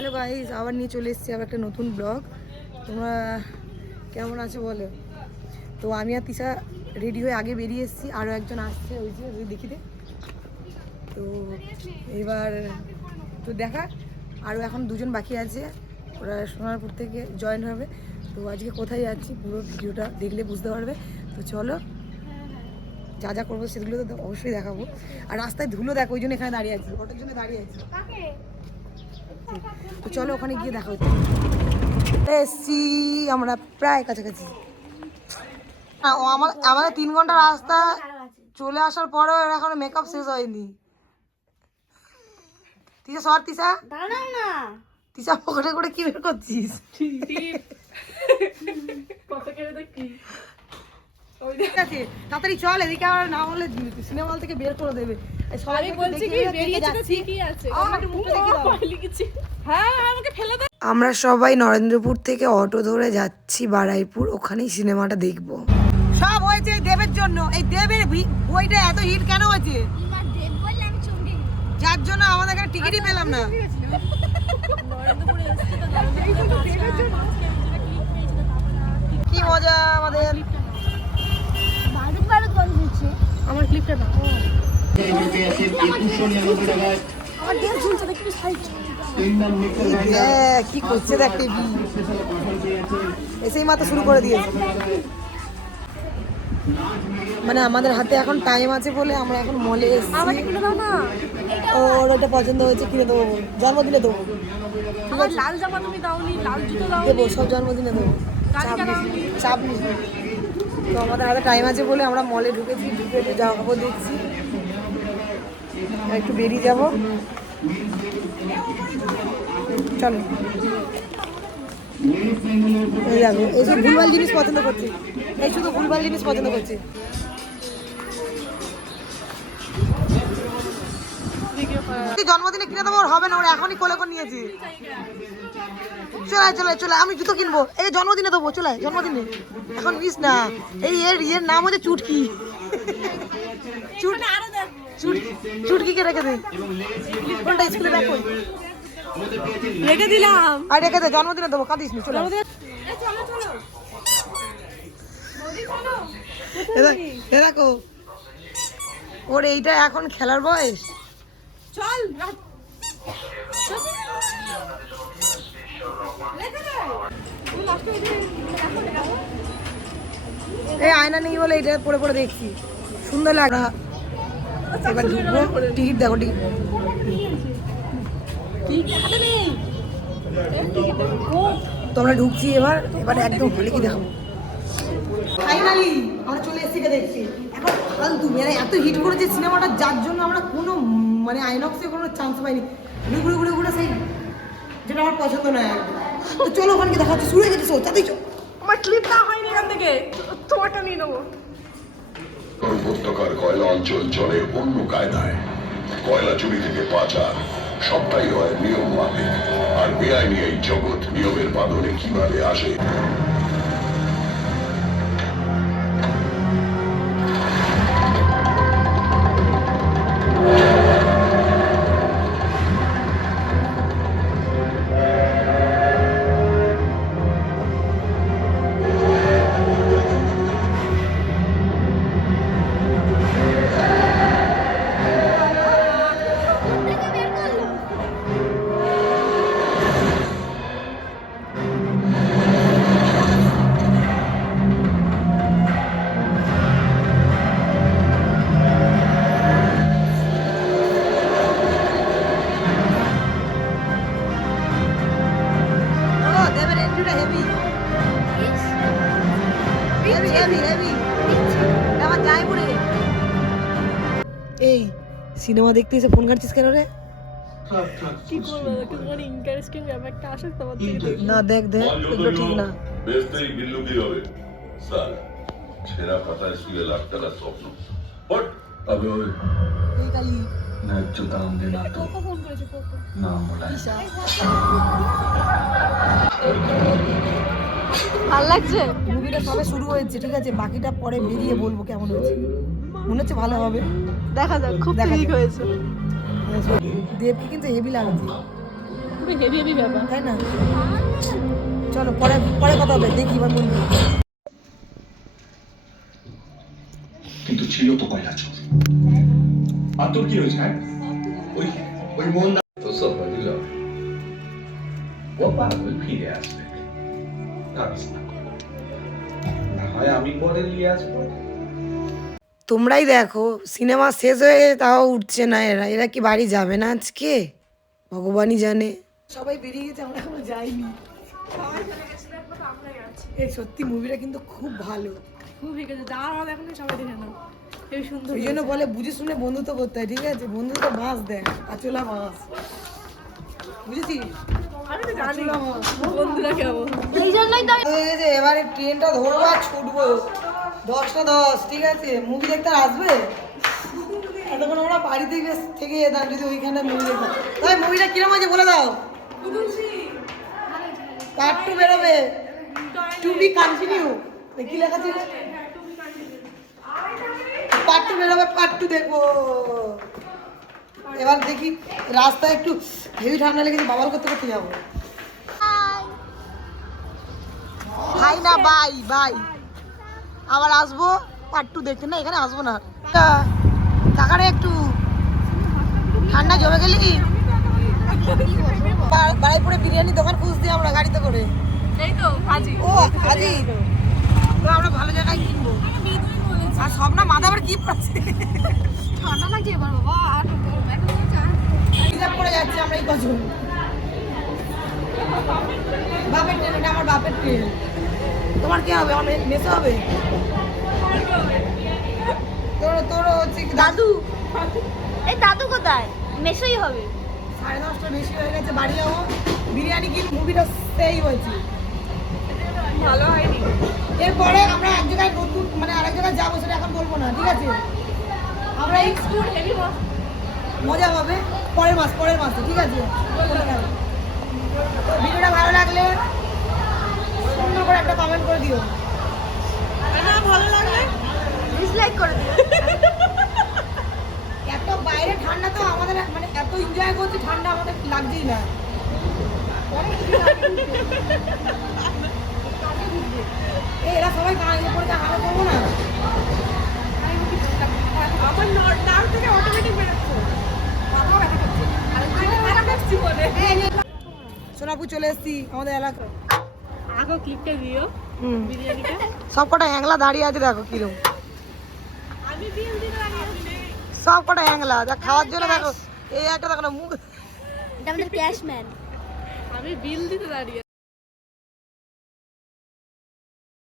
Hello guys, আবার নিয়ে চলে এসেছি আবার একটা নতুন ব্লগ। তোমরা কেমন আছো বলো? তো আমি আর তিশা রেডি হয়ে আগে বেরিয়ে এসেছি, আরও একজন আসছে, ওই যে ওই দেখি দে। তো এবার তো দেখা, আরও এখন দুজন বাকি আছে, ওরা সোনারপুর থেকে জয়েন হবে। তো আজকে কোথায় যাচ্ছি পুরো ভিডিওটা দেখলে বুঝতে পারবে। তো চলো, যা যা করবো সেগুলো তো অবশ্যই দেখাবো। আর রাস্তায় ধুলো দেখো, ওই জন্য এখানে দাঁড়িয়ে আছি, ওটার জন্য দাঁড়িয়ে আছি। তো চলো ওখানে গিয়ে দেখা হচ্ছে। এসছি আমরা প্রায় কাছাকাছি। আমাদের 3 ঘন্টা রাস্তা চলে আসার পরেও এর এখনো মেকআপ শেষ হয়নি। তিশা সর, তিশা দাঁড়াও না, তিশা পকেটে করে কি বের করছিস? তাড়াতাড়ি চল, এদিকে আর না হলে সিনেমা হল থেকে বের করে দেবে। আমরা সবাই নরেন্দ্রপুর থেকে অটো ধরে যাচ্ছি বারাইপুর, ওখানেই সিনেমাটা দেখবো। সব হয়েছে দেবের জন্য। এই দেবের বইটা এত হিট কেন হয়েছে? যার জন্য আমাদের এখানে টিকিটই পেলাম না। কি মজা আমাদের। আমার ক্লিপটা না, কি করছে দেখ, টিভি এসেই মাত্র শুরু করে দিয়েছে। মানে আমাদের হাতে এখন টাইম আছে বলে আমরা এখন মলে এসেছি। ওর ওটা পছন্দ হয়েছে, কিনে দেবো, জন্মদিনে দেবো। লাল জামা তুমি দাওনি, লাল জুতো দাও দেবো, সব জন্মদিনে দেবো, চাপ নেই। তো আমাদের হাতে টাইম আছে বলে আমরা মলে ঢুকেছি, ঢুকে একটু জামা কাপড় দেখছি, একটু বেরিয়ে যাবো। চলো যাবো। এইসব ভুলভাল জিনিস পছন্দ করছি, এই শুধু ভুলভাল জিনিস পছন্দ করছি। জন্মদিনে কিনে দেবো, ওর হবে না, ওর এখনই কোলে করে নিয়েছি। চলে চলে চলে, আমি জুতো কিনবো, এই জন্মদিনে দেবো, চলে জন্মদিনে, এখন নিস না। এই এর নাম হচ্ছে চুটকি। চুটকিকে রেখে দে, কোনটা স্কুলে দেখো রেখে দিলাম। আর রেখে দে, জন্মদিনে দেবো, কাঁদিস নি। চলে দেখো, ওর এইটা এখন খেলার বয়স। চল এই আয়না নেই বলে এটা পরে পরে দেখছি, সুন্দর লাগে। এবার ঢুকবো, টিকিট দেখো, টিকিট তোমরা ঢুকছি এবার একদম হলে কি দেখাবো। ফাইনালি আমরা চলে এসেছি, দেখছি এখন ফালতু মানে এত হিট করেছে সিনেমাটা, যার জন্য আমরা কোনো মানে আইনক্সে কোনো চান্স পাইনি। ঘুরে ঘুরে ঘুরে সেই যেটা আমার পছন্দ নয়। তো চলো ওখানে দেখা হচ্ছে, শুরু হয়ে গেছে শো, তাতেই চলো। আমার ক্লিপ না হয়নি এখান থেকে, তোমারটা নিয়ে নেবো। উপত্যকার কয়লা অঞ্চল চলে অন্য কায়দায়। কয়লা চুরি থেকে পাচার সবটাই হয় নিয়ম মাফিক, আর বেআইনি এই জগৎ নিয়মের বাঁধনে কিভাবে আসে। এই সিনেমা দেখতে এসে ফোন ঘাটছিস কেন রে? কি করবো, তোমার ইন্টারেস্টিং ব্যাপারটা আসুক তোমার থেকে। না দেখ দেখ, এগুলো ঠিক না। বেস্তেই বিল্লু কি হবে স্যার, ছেঁড়া পাতায় শুয়ে লাখ টাকার স্বপ্ন। বাট তবে ওই এই কালি ন্যায্য দাম দিয়ে না তো কোকো ফোন করেছে, কোকো না মোলা। ভালো লাগছে। মুভিটা সবে শুরু হয়েছে, ঠিক আছে, বাকিটা পরে বেরিয়ে বলবো কেমন হয়েছে। মনে হচ্ছে ভালো হবে, দেখা যাক। খুব ঠিক হয়েছে। দেবকে কিন্তু হেভি লাগছে। হেভি হেভি ব্যাপার। তাই না? চলো পরে পরে কথা হবে, দেখি এবার বন্ধু। কিন্তু ছিল তো কয়লা চোর। আর তোর কি হয়েছে? ওই ওই মন তো সব দিল। ও পাগল ফিরে আসবে। না হয় আমি পরে নিয়ে আসবো। তোমরাই দেখো, সিনেমা শেষ হয়ে তাও উঠছে না এরা। এরা কি বাড়ি যাবে না আজকে? ভগবানই জানে। সবাই বেরিয়ে গেছে, আমরা এখনো যাইনি। এই সত্যি মুভিটা কিন্তু খুব ভালো। খুব ঠিক আছে, যাওয়ার হবে এখন সবাই দেখে নাও, হেবি সুন্দর। ওই জন্য বলে বুঝে শুনে বন্ধুত্ব করতে হয়, ঠিক আছে? বন্ধুত্ব মাছ দেয়, আচলা মাছ, বুঝেছিস? আমি তো জানি আচলা মাছ। বন্ধুরা কেমন। এই জন্যই তো এবারে ট্রেনটা ধরবো আর ছুটবো 10টা 10, ঠিক আছে? মুভি দেখতে আর আসবে? এতক্ষণ আমরা বাড়িতে থেকে যেতাম যদি ওইখানে মুভি দেখতাম। তাই মুভিটা কিরম আছে বলে দাও। পার্ট 2 বেরোবে, টু বি কন্টিনিউ। কি লেখা ছিল? পার্ট 2 বেরোবে, পার্ট 2 দেখবো। এবার দেখি, রাস্তায় একটু হেভি ঠান্ডা লেগেছে, বাবাল করতে করতে যাবো। হাই না বাই বাই, আবার আসবো পার্ট 2 দেখতে। না এখানে আসবো না, টাকাটা একটু ঠান্ডা জমে গেলি। বাড়াইপুরে বিরিয়ানি দোকান খুঁজছি আমরা গাড়িতে করে। এই তো আজি ও আজি, তো আমরা ভালো জায়গায় কিনবো। আর সব না মাথা আবার কি পড়ছে, ঠান্ডা লাগছে এবার বাবা। আর এখন হিসাব করে যাচ্ছি আমরা এই কজন। বাপের ট্রেন, এটা আমার বাপের ট্রেন। তোমার কি হবে? আমার মেসে হবে। তোর হচ্ছে কি দাদু? এই দাদু কোথায়? মেসোই হবে। 10:30 বেশি হয়ে গেছে, বাড়ি যাবো। বিরিয়ানি কিন, মুভিটা সেই হয়েছে, ভালো হয়নি। এরপরে আমরা এক জায়গায় নতুন মানে আরেক জায়গায় যাবো, সেটা এখন বলবো না, ঠিক আছে? আমরা এই হেভি মজা হবে পরের মাসে, ঠিক আছে? তো ভিডিওটা ভালো লাগলে সুন্দর করে একটা কমেন্ট করে দিও। না ভালো লাগলে ডিসলাইক করে দিও। এত বাইরে ঠান্ডা, তো আমাদের মানে এত এনজয় করছি, ঠান্ডা আমাদের লাগছেই না। এরা সবাই গাড়ি পড়ে হাঁটা করবো না। আমার নার্ভ থেকে অটোমেটিক বেরোচ্ছে, মাথা ব্যথা করছে। আর খারাপ লাগছে বলে। সোনাপুর চলে এসেছি আমাদের এলাকায়। আগে ক্লিপটা দিও বিরিয়ানিটা। সব কটা হ্যাংলা দাঁড়িয়ে আছে, দেখো কিরম। আমি বিল দিতে লাগিয়েছি। সব কটা হ্যাংলা দেখ, খাওয়ার জন্য দেখো। এই একটা দেখো না মুখ। এটা আমাদের ক্যাশম্যান। আমি বিল দিতে দাঁড়িয়ে